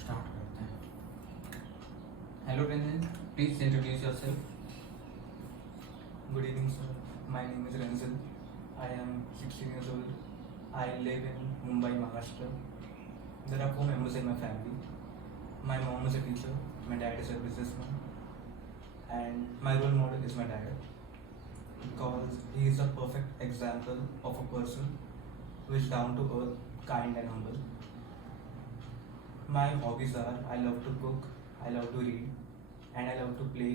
Start करते हैं. Hello Ranjan, please introduce yourself. Good evening, sir. My name is Ranjan. I am 16 years old. I live in Mumbai, Maharashtra. There are 4 members in my family. My mom is a teacher, my dad is a businessman, and my role model is my dad because he is a perfect example of a person who is down to earth, kind, and humble. My hobbies are I love to cook, I love to read, and I love to play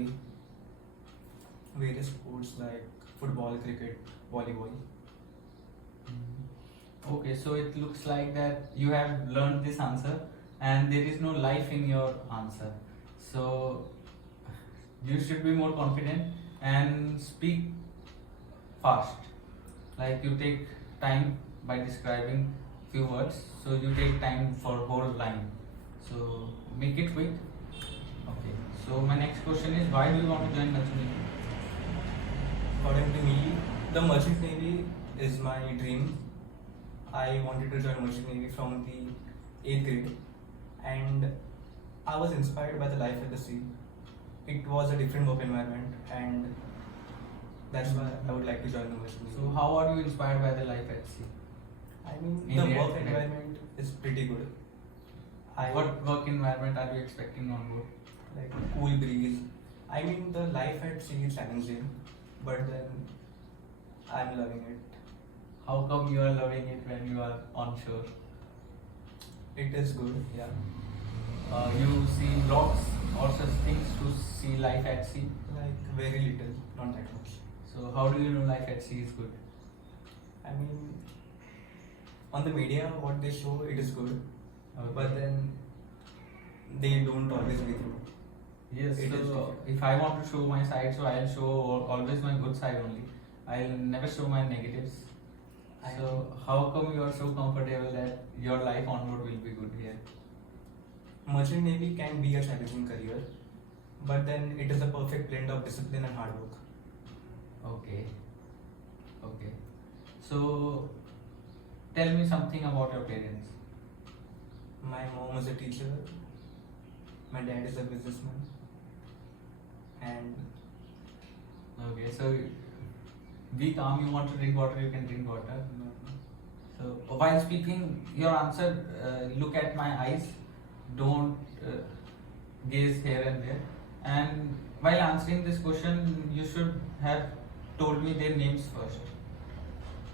various sports like football, cricket, volleyball. Okay, so it looks like that you have learned this answer and there is no life in your answer. So you should be more confident and speak fast. Like you take time by describing few words, so you take time for whole line. So make it quick. Okay. So my next question is, why do you want to join Merchant Navy? According to me, the Merchant Navy is my dream. I wanted to join Merchant Navy from the 8th grade, and I was inspired by the life at the sea. It was a different work environment, and that's why I would like to join the Merchant Navy. So how are you inspired by the life at sea? I mean, In the the work end, environment is pretty good. What work environment are you expecting on board? Like cool breeze. I mean, the life at sea is challenging, but then I'm loving it. How come you are loving it when you are on shore? It is good, yeah. You see vlogs or such things to see life at sea. Like very little, not that much. So how do you know life at sea is good? I mean, on the media, what they show, it is good, Okay. but then they don't always be true. Yes, it is so different. if I want to show my side, so I'll show always my good side only. I'll never show my negatives. So how come you are so comfortable that your life on board will be good here? Merchant Navy can be a challenging career, but then it is a perfect blend of discipline and hard work. Okay. Okay. So tell me something about your parents. My mom is a teacher, my dad is a businessman, and Okay, so be calm. You want to drink water, you can drink water. So while speaking your answer, look at my eyes. Don't gaze here and there. And while answering this question, you should have told me their names first,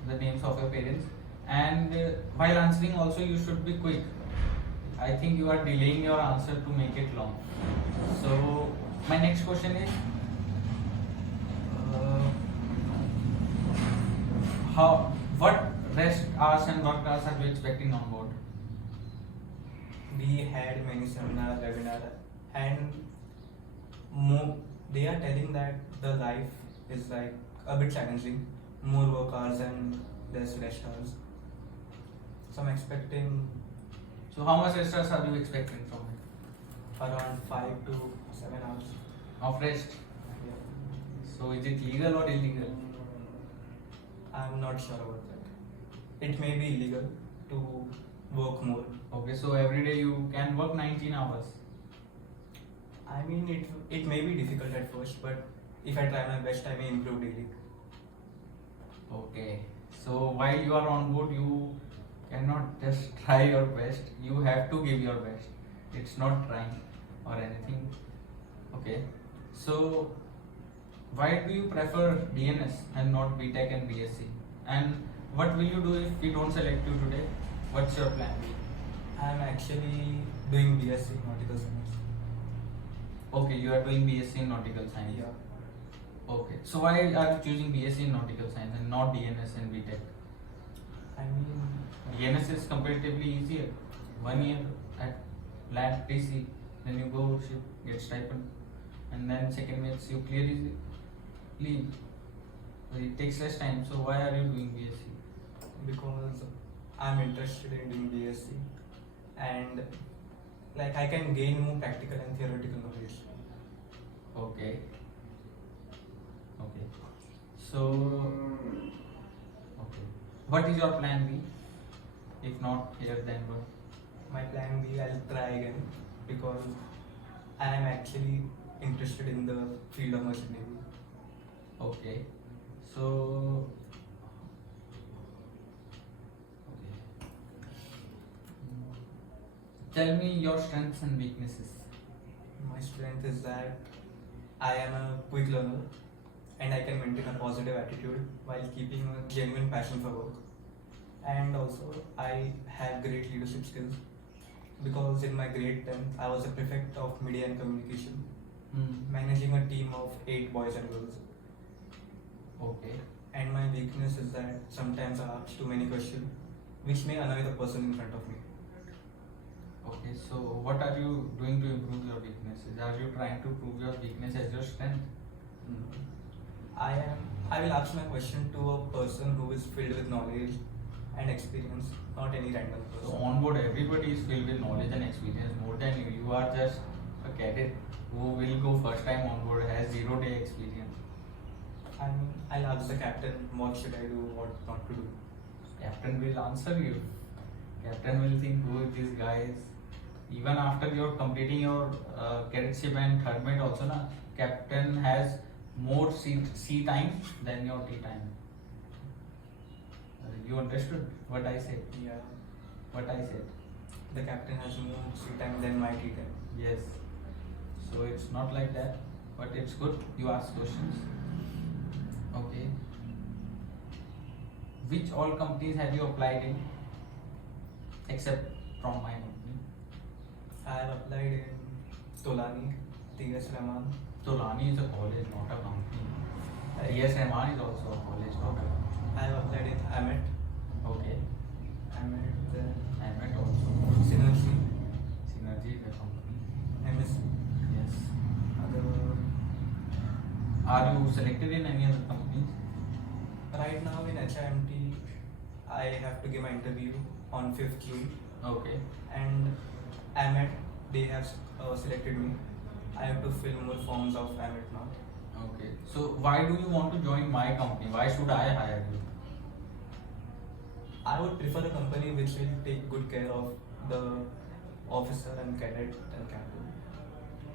the names of your parents. And while answering, also you should be quick. I think you are delaying your answer to make it long. So my next question is, what rest hours and work hours are you expecting on board? we had many seminars, webinars, and they are telling that the life is like a bit challenging, more work hours and less rest hours. So I'm expecting So how much rest hours are you expecting from it? around 5 to 7 hours. Of rest. Yeah. So is it legal or illegal? I'm not sure about that. It may be illegal to work more. Okay, so every day you can work 19 hours. I mean, it may be difficult at first, but if I try my best, I may improve daily. Okay, so while you are on board, you cannot just try your best. You have to give your best. It's not trying or anything. Okay, so why do you prefer DNS and not BTECH and BSc? And what will you do if we don't select you today? What's your plan B? I'm actually doing BSc Nautical Science. Okay, you are doing BSc in Nautical Science. Yeah. Okay, so why are you choosing BSc in Nautical Science and not DNS and BTECH? I mean, DNS is comparatively easier. 1 year at land PC, then you go ship, get stipend, and then second year you clear easy, leave. So it takes less time. So why are you doing BSc? because I'm interested in doing BSc, and like I can gain more practical and theoretical knowledge. Okay. Okay. So, okay. What is your plan B? If not here, then what? My plan be, I'll try again because I am actually interested in the field of merchant navy. Okay. So. Okay. Tell me your strengths and weaknesses. My strength is that I am a quick learner and I can maintain a positive attitude while keeping a genuine passion for work. And also, I have great leadership skills because in my grade 10th, I was a prefect of media and communication, managing a team of 8 boys and girls. Okay. And my weakness is that sometimes I ask too many questions, which may annoy the person in front of me. Okay. So what are you doing to improve your weaknesses? Are you trying to prove your weakness as your strength? I will ask my question to a person who is filled with knowledge and experience, not any random So person. on board, everybody is filled with knowledge and experience more than you. You are just a cadet who will go first time on board, has 0-day experience. I mean, I'll ask the captain what should I do, what not to do. Captain will answer you. Captain will think who this guy is. Even after you're completing your cadetship and third mate also, na, captain has more sea time than your tea time. You understood what I said? Yeah, What I said? the captain has more free time than my tea time. Yes. So it's not like that, but it's good. You ask questions. Okay. Which all companies have you applied in, except from my company? I have applied in Tolani, TS Rahman. Tolani is a college, not a company. Yes, Rahman is also a college, not a company. I have applied in IMUCET. Okay. Then IMET also. Synergy, Synergy is a company. MSc. Yes. Other Are you selected in any other companies? right now in HIMT, I have to give my interview on 5th June, Okay. and AMET they have selected me. I have to fill more forms of AMET now. Okay. So why do you want to join my company? Why should I hire you? I would prefer a company which will take good care of the officer and cadet and captain.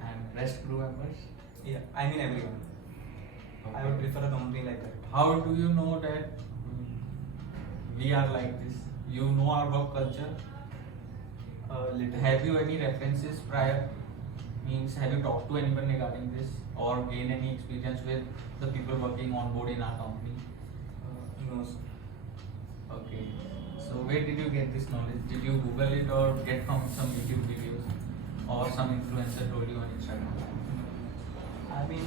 And rest crew members? Yeah, I mean everyone. I would prefer a company like that. How do you know that we are like this? You know our work culture? Little. Have you any references prior? Means have you talked to anyone regarding this or gain any experience with the people working on board in our company? No, sir. Okay. So where did you get this knowledge? Did you Google it or get from some YouTube videos or some influencer told you on Instagram? I mean,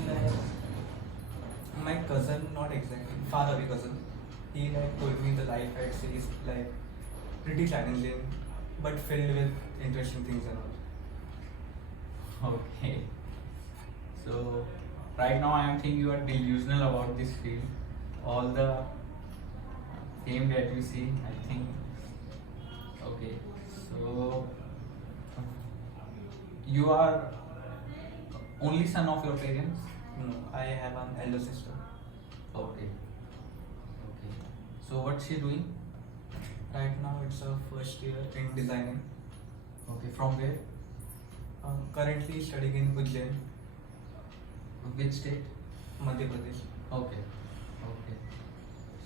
my cousin, not exactly, far away cousin, he told me the life at sea is pretty challenging, but filled with interesting things and all. Okay. So right now I am thinking you are delusional about this field. All the fame that you see, I think. Okay. So you are only son of your parents? No, I have an elder sister. Okay. Okay. So what's she doing? Right now it's her first year in designing. Okay. From where? Currently studying in Ujjain, Which state? Madhya Pradesh. Okay. Okay.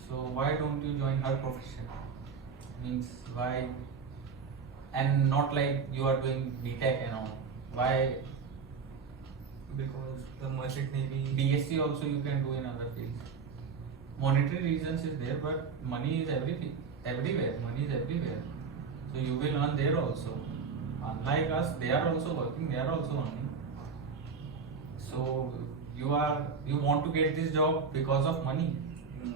So why don't you join her profession? Means why? And not like you are doing BTECH and all. Why? Because the merchant navy. BSc also you can do in other fields. Monetary reasons is there, but money is everything, everywhere. Money is everywhere. So you will earn there also. Unlike us, they are also working. They are also earning. So you want to get this job because of money. No.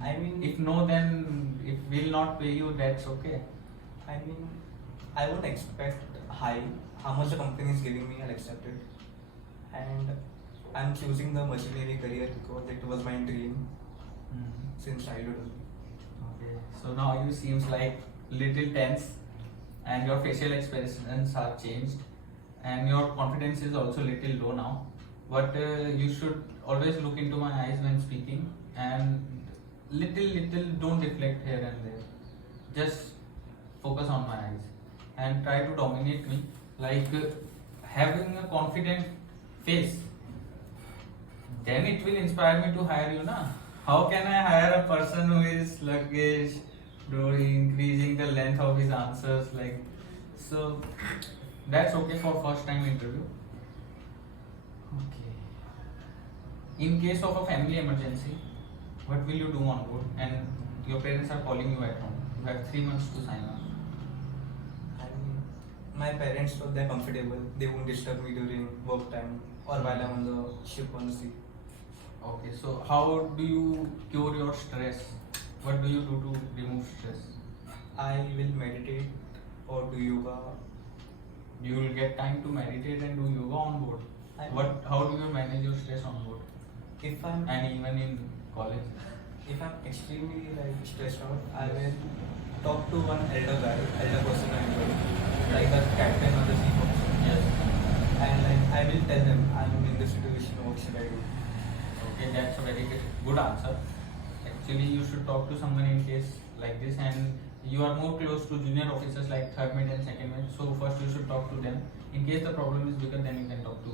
I mean, If no, then if will not pay you, that's okay. I won't expect high. How much the company is giving me, I'll accept it. And I'm choosing the merchant navy career because it was my dream since childhood. Okay. So now you seems like little tense, and your facial expressions are changed, and your confidence is also little low now. But you should always look into my eyes when speaking, and little don't deflect here and there. Just focus on my eyes, and try to dominate me, like having a confident face, then it will inspire me to hire you, na? How can I hire a person who is sluggish, increasing the length of his answers, like, so that's okay for first time interview. Okay. In case of a family emergency, what will you do on board? And your parents are calling you at home. You have 3 months to sign on. My parents, so they're comfortable. They won't disturb me during work time or while I'm on the ship on the sea. Okay, so how do you cure your stress? What do you do to remove stress? I will meditate or do yoga. You will get time to meditate and do yoga on board. How do you manage your stress on board? If I'm And even in college? if I'm extremely stressed out, I will talk to one elder person I know, like the captain or the chief officer. Yes. And I will tell them I'm in this situation, what should I do? Okay, that's a very good answer. Actually, you should talk to someone in case like this, and you are more close to junior officers like third mate and second mate. So first you should talk to them. In case the problem is bigger, then you can talk to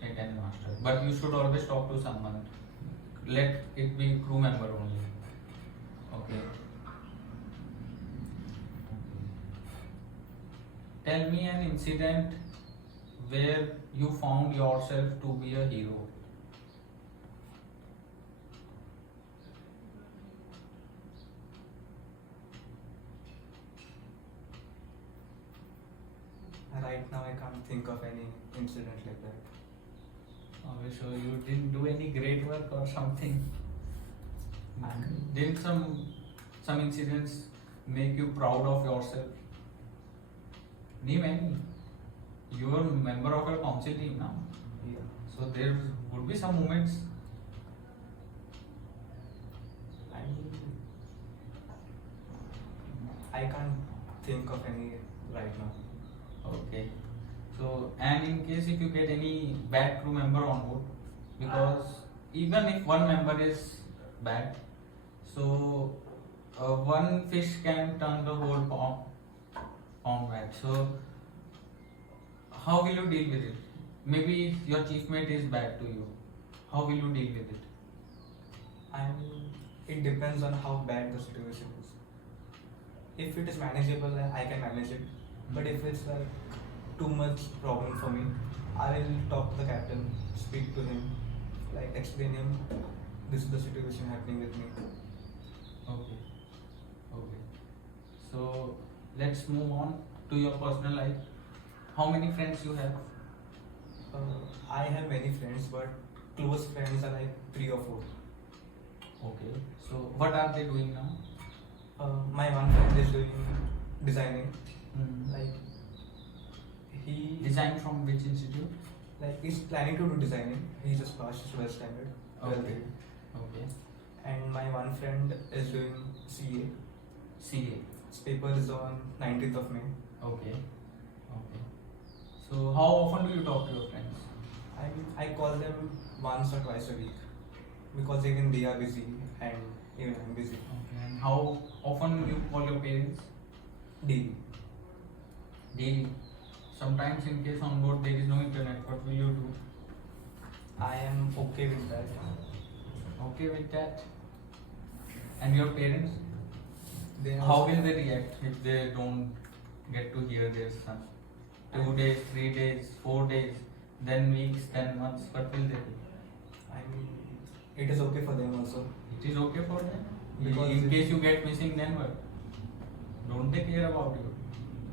mate and master. But you should always talk to someone. Let it be crew member only. Okay. Tell me an incident where you found yourself to be a hero. Right now, I can't think of any incident like that. Okay, so you didn't do any great work or something? Didn't some incidents make you proud of yourself? Name any. You are a member of a council team now. Yeah. So there would be some moments. I can't think of any right now. Okay. So, and in case if you get any bad crew member on board, because even if one member is bad, so one fish can turn the whole pond bad. So, how will you deal with it? Maybe your chief mate is bad to you. How will you deal with it? It depends on how bad the situation is. If it is manageable, I can manage it. But if it's too much problem for me, I will talk to the captain, speak to him, explain him this is the situation happening with me. Okay. Okay. So let's move on to your personal life. How many friends you have? I have many friends, but close friends are 3 or 4. Okay. So what are they doing now? My one friend is doing designing. He Design from which institute? he's planning to do designing. He just passed his 12th standard. Okay. Okay. And my one friend is doing CA. CA. His paper is on 19th of May. Okay. Okay. So how often do you talk to your friends? I call them once or twice a week because even they are busy and even I'm busy. Okay. And how often you call your parents? Daily. Daily. Sometimes in case on board there is no internet, what will you do? I am okay with that. Okay with that? And your parents? How also- will they react if they don't get to hear their son? 2 days, 3 days, 4 days, then weeks, then months, what will they do? It is okay for them also. It is okay for them? Because in case you get missing, then what? Don't they care about you?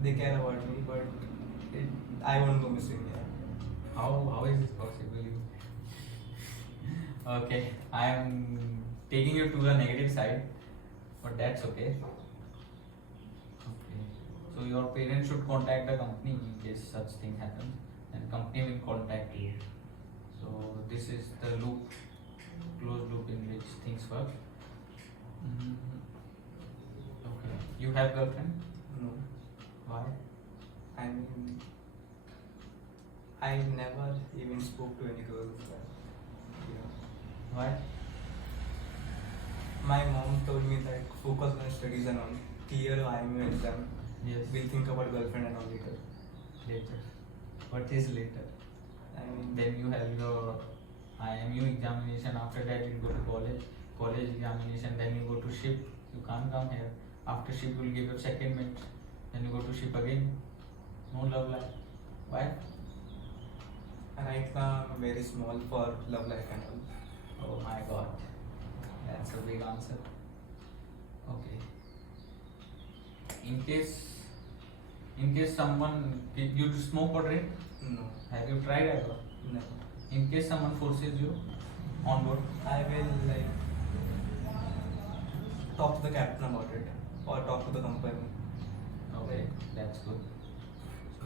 They care about me, but I won't go missing. Yeah. How is this possible? Okay, I am taking you to the negative side, but that's okay. Okay, so your parents should contact the company in case such thing happens, and company will contact you. So this is the loop, closed loop in which things work. Okay, you have girlfriend? No. Why? I never even spoke to any girl. Yeah. Why? My mom told me that focus on studies and all, clear your IMU exam, Yes. We'll think about girlfriend and all later. Later. What is later? I mean, Then you have your IMU examination. After that, you go to college examination. Then you go to ship. You can't come here. After ship, you will give your secondment. Then you go to ship again. No love life. Why? right now I'm very small for love life and all. Oh my God, that's a big answer. Okay. In case someone did you smoke or drink? No, Have you tried ever? never. In case someone forces you on board, I will like talk to the captain about it or talk to the company. okay, that's good.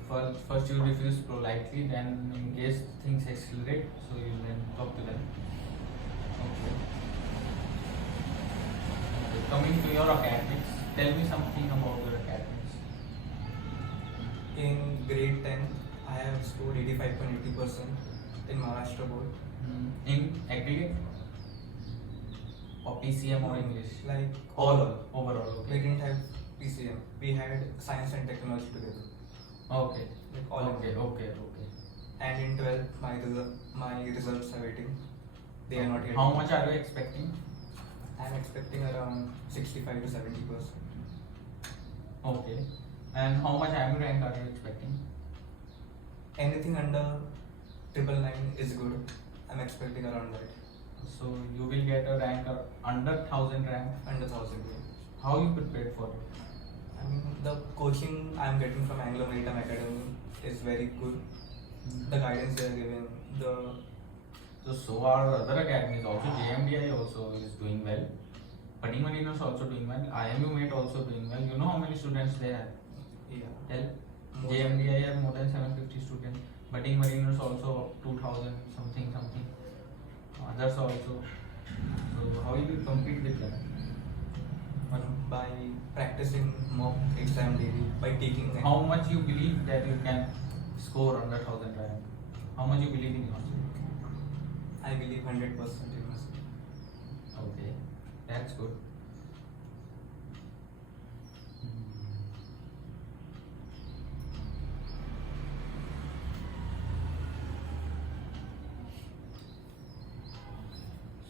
So first you refuse politely, then in case things accelerate, so you then talk to them. Okay. Okay. Coming to your academics, tell me something about your academics. In grade 10, I have scored 85.80% in Maharashtra board. In aggregate or PCM or English? Like Overall. we Okay. didn't have PCM. We had science and technology together. Okay. Like all of Okay. them. Okay. And in 12th, my results are waiting. They are not yet. How much are you expecting? I am expecting around 65 to 70%. Okay. And how much IMU rank are you expecting? Anything under 999 is good. I'm expecting around that. So you will get a rank under 1000 rank. Under 1000. Yeah. How you prepared for it? I mean, the coaching I'm getting from Anglo Maritime Academy is very good. The guidance they are giving, So are other academies also. JMDI also is doing well. Budding Mariners also doing well. IMUCET also doing well. You know how many students they have? yeah. Tell. More JMDI have more than 750 students. Budding Mariners also 2000 something. Others also. So how you will compete with them? by practicing mock exam daily, by taking them. How much you believe that you can score under 1000 rank? How much you believe in yourself? I believe 100% in myself. Okay, that's good.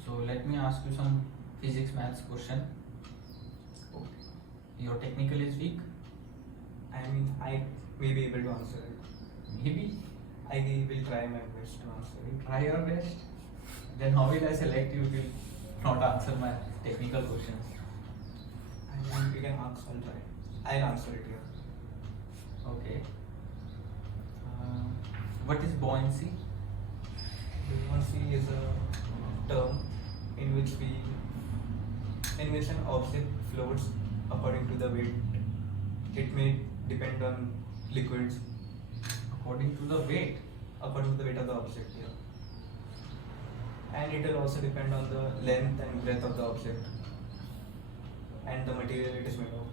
So let me ask you some physics maths question. Your technical is weak? I mean, I may be able to answer it. Maybe. I will try my best to answer it. Try your best. Then how will I select you if you not answer my technical questions? I mean, you can ask, I'll try. I'll answer it here. Okay. What is buoyancy? Buoyancy is a term in which an object floats according to the weight. It may depend on liquids. According to the weight. According to the weight of the object, yeah. And it will also depend on the length and breadth of the object and the material it is made of.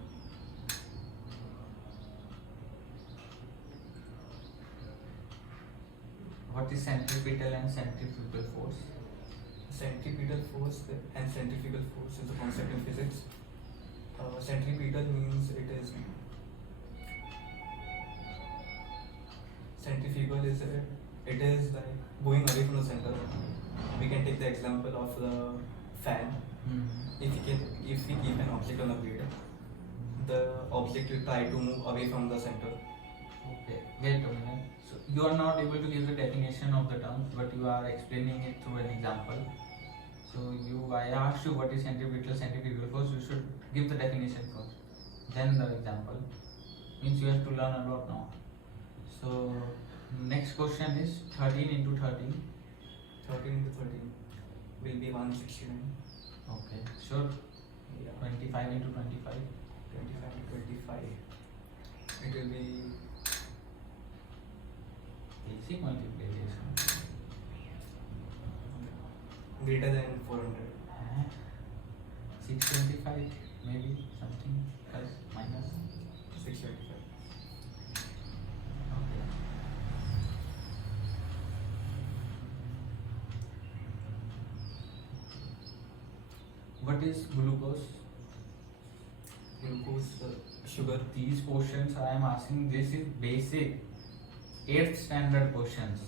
What is centripetal and centrifugal force? Centripetal force and centrifugal force is a concept in physics. Centripetal means centrifugal is like going away from the center. We can take the example of the fan. If we keep an object on a blade, the object will try to move away from the center. Okay, wait a minute. So you are not able to give the definition of the terms, but you are explaining it through an example. So I asked you what is centrifugal force. You should give the definition first, then the example. Means you have to learn a lot now. So next question is 13 into 13. 13 into 13 will be 169. Okay, sure. Yeah. 25 into 25. 25 to 25. It will be Basic multiplication. greater than 400. 625 maybe something plus minus. 625. Okay. What is glucose? Glucose Sugar. These questions I am asking, this is basic 8th standard questions.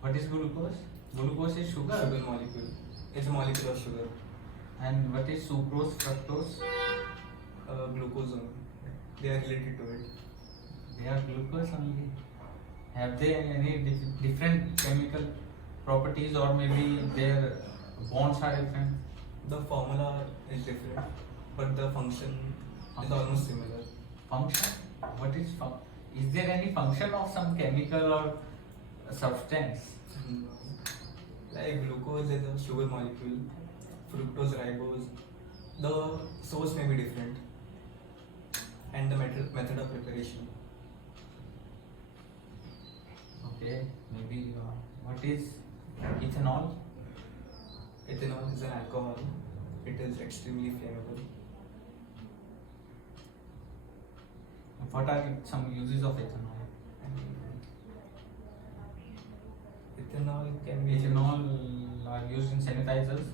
What is glucose? Glucose is sugar. Sugar molecule. It's a molecule of sugar. And what is sucrose, fructose? Glucose only. They are related to it. They are glucose only. Have they any different chemical properties, or maybe their bonds are different? The formula is different, but the function is almost similar. Function? What is is there any function of some chemical or substance? Like glucose is a sugar molecule, fructose, ribose. The source may be different, and the method of preparation. Okay, maybe what is ethanol? Ethanol is an alcohol. It is extremely flammable. What are some uses of ethanol? Ethanol can be Ethanol are used in sanitizers.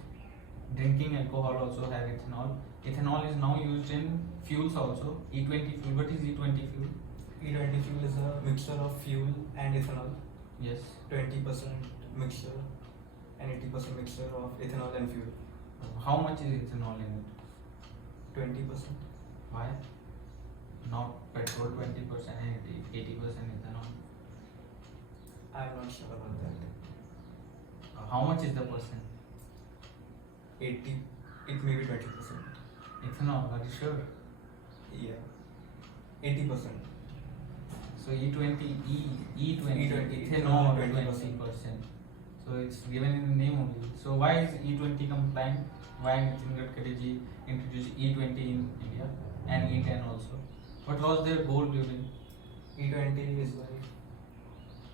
Drinking alcohol also have ethanol. Ethanol is now used in fuels also. E20 fuel. What is E20 fuel? E20 fuel is a mixture of fuel and ethanol. Yes. 20% mixture and 80% mixture of ethanol and fuel. How much is ethanol in it? 20%. Why? Not petrol 20% and 80% ethanol. I'm not sure about that. How much is the percent? 80. It may be 20%. Ethanol, are you sure? Yeah. 80%. So E20, E20, E20, ethanol 20%. 20%. So it's given in the name only. So why is E20 compliant? Why Nitin Gadkari ji introduced E20 in India and E10 also? What was their goal during? E20 is like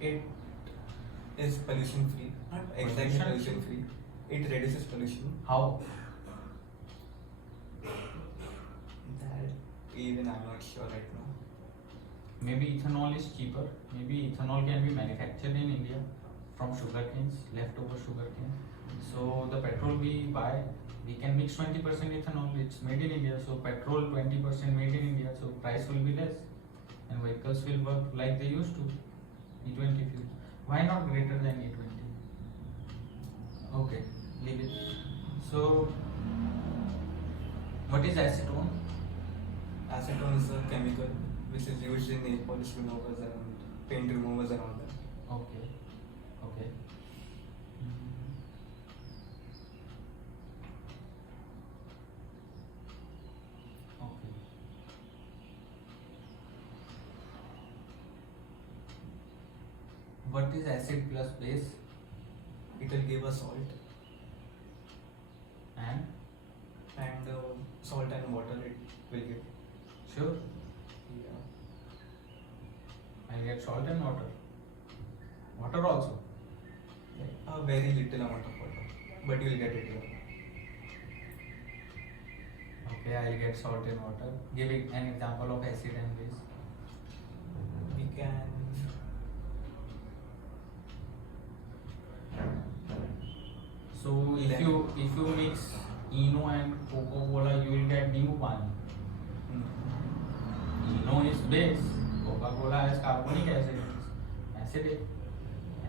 it is pollution free. Not exactly pollution free. It reduces pollution. How? That even I'm not sure right now. Maybe ethanol is cheaper. Maybe ethanol can be manufactured in India from sugar canes, leftover sugar cane. So the petrol we buy, we can mix 20% ethanol. It's made in India. So petrol 20% made in India. So price will be less, and vehicles will work like they used to. E20 fuel. Why not greater than E20? Okay, leave it. So what is acetone? Acetone is a chemical which is used in nail polish removers and paint removers and all that. Okay. Okay. Okay. What is acid plus base It will give us salt and salt and water it will give. sure Yeah. I get salt and water. Water also. A very little amount of water, but you will get it here. Okay, I'll get salt and water. Give it an example of acid and base. We can So if you mix Eno and Coca-Cola, you will get new one. Eno is base. Coca-Cola has carbonic acid. Acidic.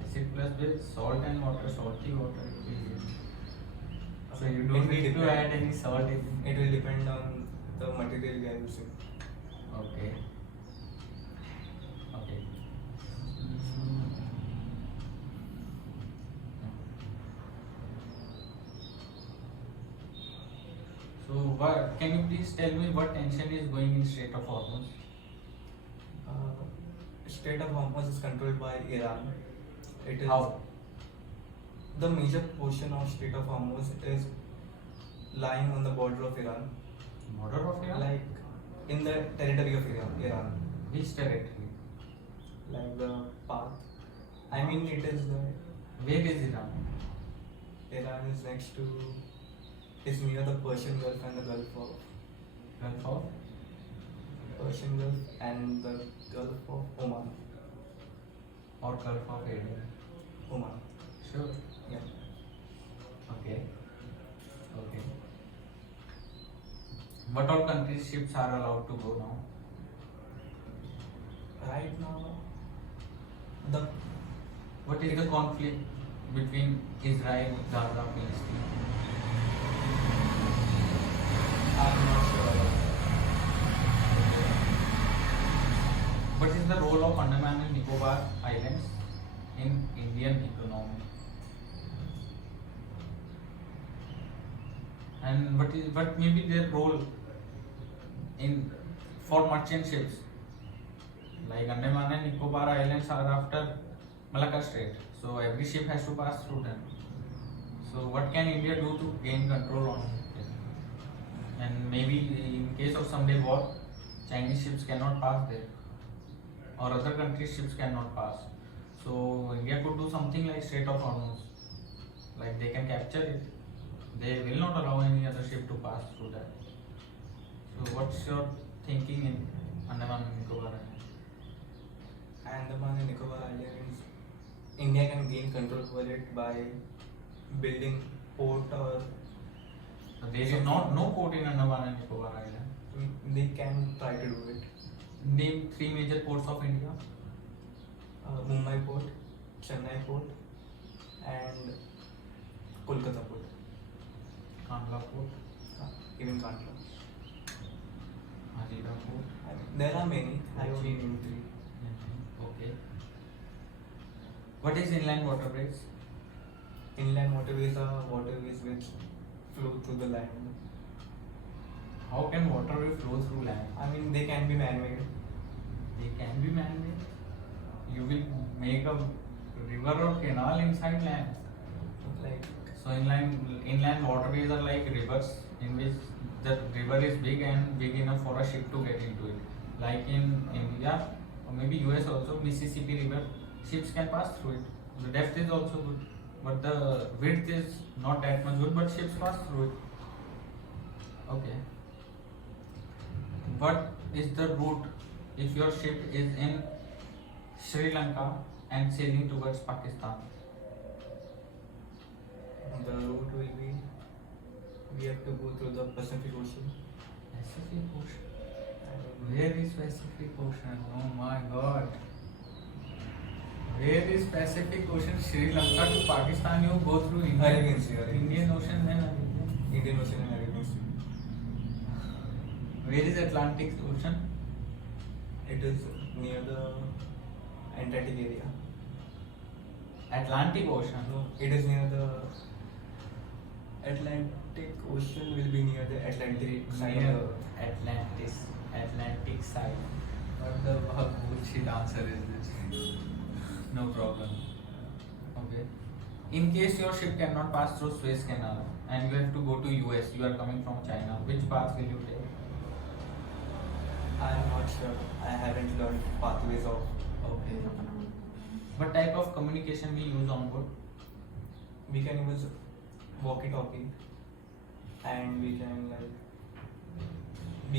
Acid plus base, salt and water, salty water. So you don't need to add any salt in it. It will depend on the material we are using. Okay. Okay. So what, can you please tell me what tension is going in Strait of Hormuz? Strait of Hormuz is controlled by Iran. It is How? the major portion of Strait of Hormuz is lying on the border of Iran, Border of Iran? like in the territory of Iran, Which territory? like the path. I mean, it is Where is Iran? Iran is next to, is near the Persian Gulf and the Gulf of Gulf of? Persian Gulf and the Gulf of Oman. Or Gulf of Aden? Oman. Sure. Yeah. Okay. Okay. What all countries ships are allowed to go now? Right now, the What is the conflict between Israel, Gaza, Palestine? I'm not sure about What is the role of Andaman and Nicobar Islands in Indian economy? And what may be their role in for merchant ships? Like Andaman and Nicobar Islands are after Malacca Strait, so every ship has to pass through them. So what can India do to gain control on it? And maybe in case of someday war, Chinese ships cannot pass there, or other countries' ships cannot pass. So India could do something like Strait of Hormuz, like they can capture it. They will not allow any other ship to pass through that. So what's your thinking in Andaman and Nicobar Islands? Andaman and Nicobar Islands. India can gain control over it by building port, or There is no port in Andaman and Nicobar Island. they can try to do it. Name 3 major ports of India. Mumbai port, Chennai port, and Kolkata port. Kandla port, Even Kandla. Hazira port. There are many. I only named 3. Okay. What is inland waterways? Inland waterways are waterways which flow through the land. How can waterway flow through land? I mean, they can be man-made. They can be man-made. You will make a river or canal inside land. Like, So inland waterways are like rivers in which the river is big and big enough for a ship to get into it. Like in India or maybe US also, Mississippi River, ships can pass through it. The depth is also good, but the width is not that much good, but ships pass through it. Okay. What is the route if your ship is in Sri Lanka and sailing towards Pakistan? the route will be, we have to go through the Pacific Ocean. Pacific Ocean. Where is Pacific Ocean? Oh my God. Where is Pacific Ocean? Sri Lanka to Pakistan, you go through Arabian Sea, Arabian Indian Ocean, then Arabian. Indian Ocean and Arabian Sea. Where is Atlantic Ocean? It is near the Antarctic area. Atlantic Ocean. No, it is near the Atlantic Ocean will be near the Atlantic side Near of Atlantic side. What the bullshit answer is this? No problem. Okay. In case your ship cannot pass through Suez Canal and you have to go to US, you are coming from China, which path will you take? I am not sure. I haven't learned pathways of. Okay. What type of communication we use on board? We can use walkie-talkie, and we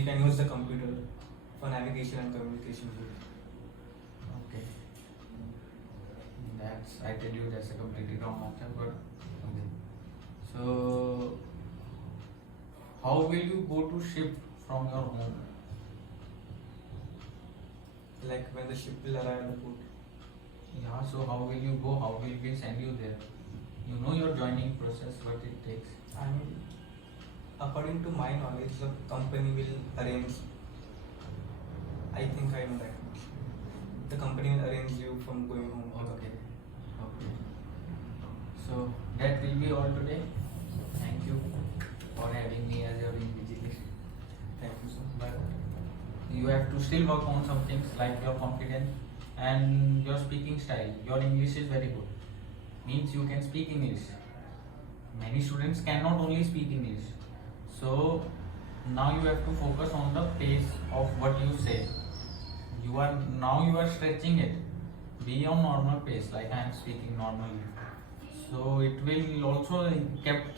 can use the computer for navigation and communication. Okay. I tell you that's a completely wrong answer, but okay. So, how will you go to ship from your home? Like when the ship will arrive at the port. Yeah, so how will you go? How will we send you there? You know your joining process, what it takes. I mean, according to my knowledge, the company will arrange. I think I know that much. The company will arrange you from going home. Okay. Okay. So that will be all today. Thank you for having me as your invigilation. Thank you, sir. But you have to still work on some things like your confidence and your speaking style. Your English is very good. Means you can speak English. Many students cannot only speak English. So now you have to focus on the pace of what you say. You are stretching it. Be on normal pace, like I am speaking normally. So it will also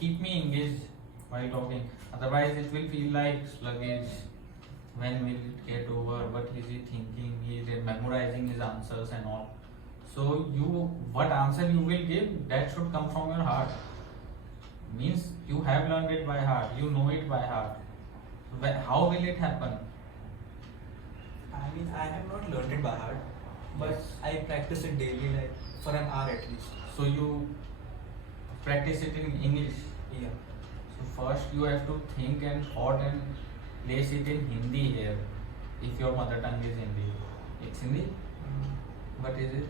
keep me engaged while talking. Otherwise it will feel like sluggish. When will it get over? What is he thinking? He is memorizing his answers and all. So what answer you will give, that should come from your heart. Means you have learned it by heart. You know it by heart. How will it happen? I mean, I have not learned it by heart, but Yes. I practice it daily, like for an hour at least. So you practice it in English. Yeah. So first you have to think and thought and place it in Hindi here. If your mother tongue is Hindi, it's Hindi. What is it?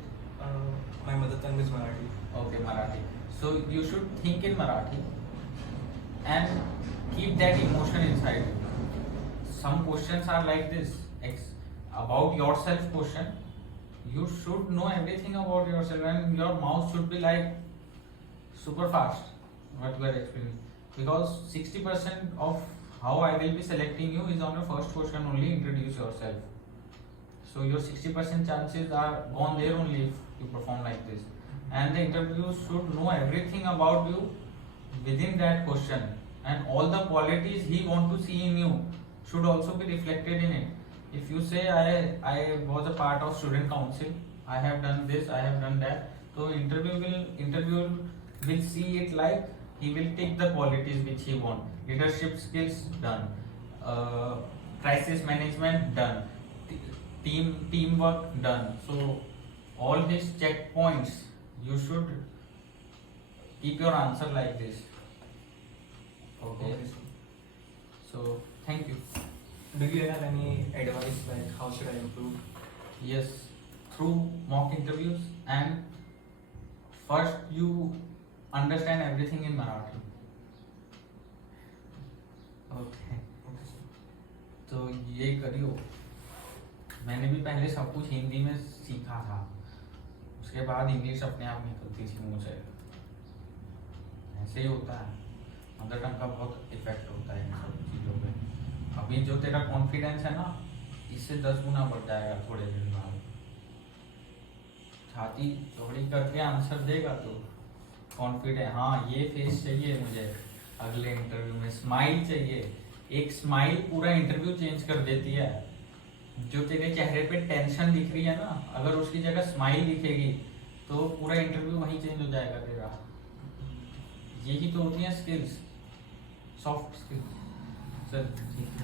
My mother tongue is Marathi. Okay, Marathi. So you should think in Marathi and keep that emotion inside. Some questions are like this. About yourself question. You should know everything about yourself and your mouth should be like super fast. What we are explaining. Because 60% of how I will be selecting you is on your first question only. Introduce yourself. So your 60% chances are gone there only if you perform like this. And the interview should know everything about you within that question, and all the qualities he want to see in you should also be reflected in it. If you say I was a part of student council, I have done this, I have done that, so interviewer will see it like he will take the qualities which he want. Leadership skills done, crisis management done, teamwork done. So all his checkpoints you should keep your answer like this. Okay. So thank you. Do you have any advice, like how should I improve? Yes, through mock interviews, and first you understand everything in Marathi. Okay. तो ये करियो. मैंने भी पहले सब कुछ हिंदी में सीखा था, उसके बाद इंग्लिश अपने आप निकलती थी मुंह से. ऐसे ही होता है, मदर टंग का बहुत इफेक्ट होता है इन सब चीज़ों पे. अभी जो तेरा कॉन्फिडेंस है ना, इससे 10 गुना बढ़ जाएगा थोड़े दिन बाद. छाती चौड़ी करके आंसर देगा तो कॉन्फिडेंस. हाँ, ये फेस चाहिए मुझे अगले इंटरव्यू में, स्माइल चाहिए. एक स्माइल पूरा इंटरव्यू चेंज कर देती है. जो तेरे चेहरे पे टेंशन दिख रही है ना, अगर उसकी जगह स्माइल दिखेगी तो पूरा इंटरव्यू वहीं चेंज हो जाएगा तेरा. यही तो होती है स्किल्स, सॉफ्ट स्किल्स. सर ठीक है.